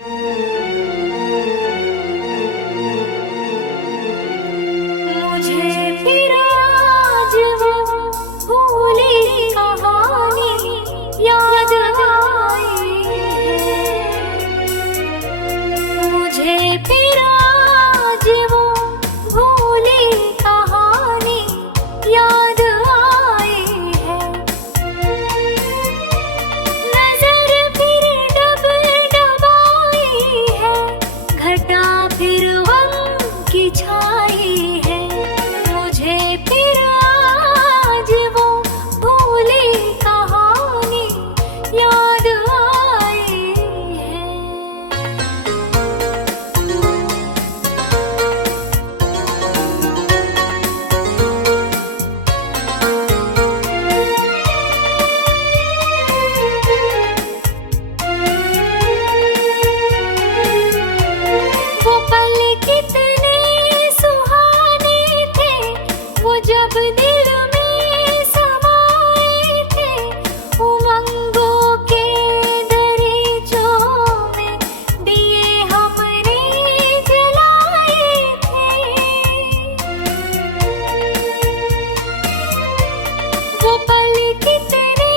मुझे फिर आज वो भूली कहानी याद आई है। मुझे फिर आज वो भूली कहानी याद आई है। नजर फिर डबाई है, घटा फिर गम की छाई है। मुझे फिर आज वो भूली कहानी याद आई है। वो पल कितने सुहाने थे, वो जब दिल में समाए थे। उमंगों के दरीचों में दिए हमने जलाए थे। वो पल कितने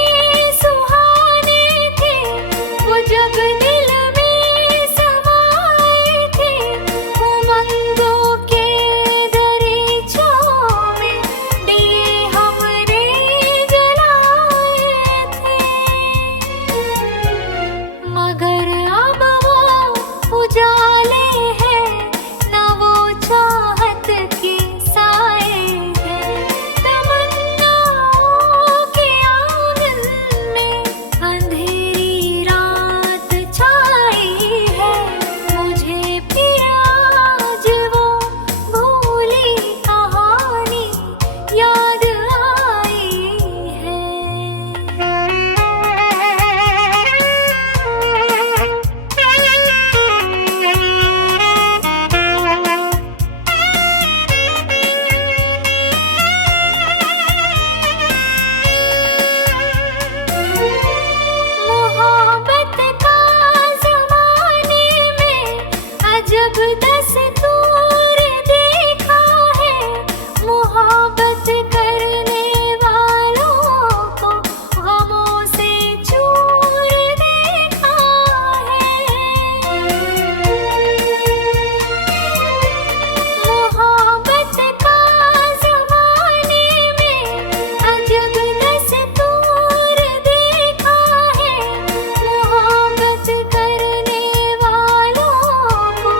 सुहाने थे, वो जब दिल में समाए थे। उमंगों के दरीचों में दिए हमने जलाए थे। मगर अब वो उजाले हैं, न वो चाहत के साए हैं। तमन्नाओं के आंगन में अंधेरी रात छाई है। मुझे फिर आज वो भूली कहानी याद आई है। मोहब्बत का ज़माने में अजब दस्तूर देखा है। मोहब्बत करने वालों को गमों से चूर देखा है। मोहब्बत का ज़माने में अजब दस्तूर देखा है। मोहब्बत करने वालों को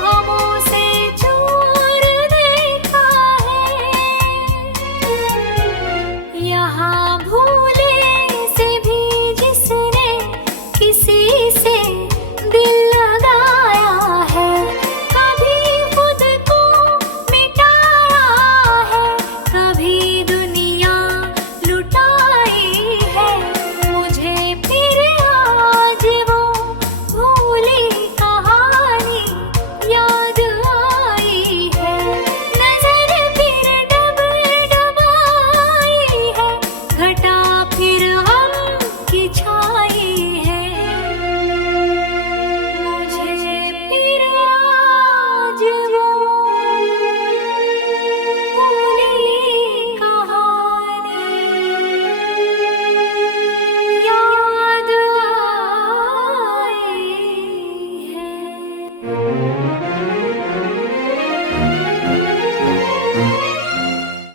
गमों से चूर देखा है। यहाँ भूले से भी जिसने किसी से दिल लगाया है, कभी खुद को मिटाया है, कभी दुनिया लुटाई है। मुझे फिर आज वो भूली कहानी याद आई है। नजर फिर डबाई है, घटा फिर गम की छाई है। मुझे फिर आज वो भूली कहानी याद आई है।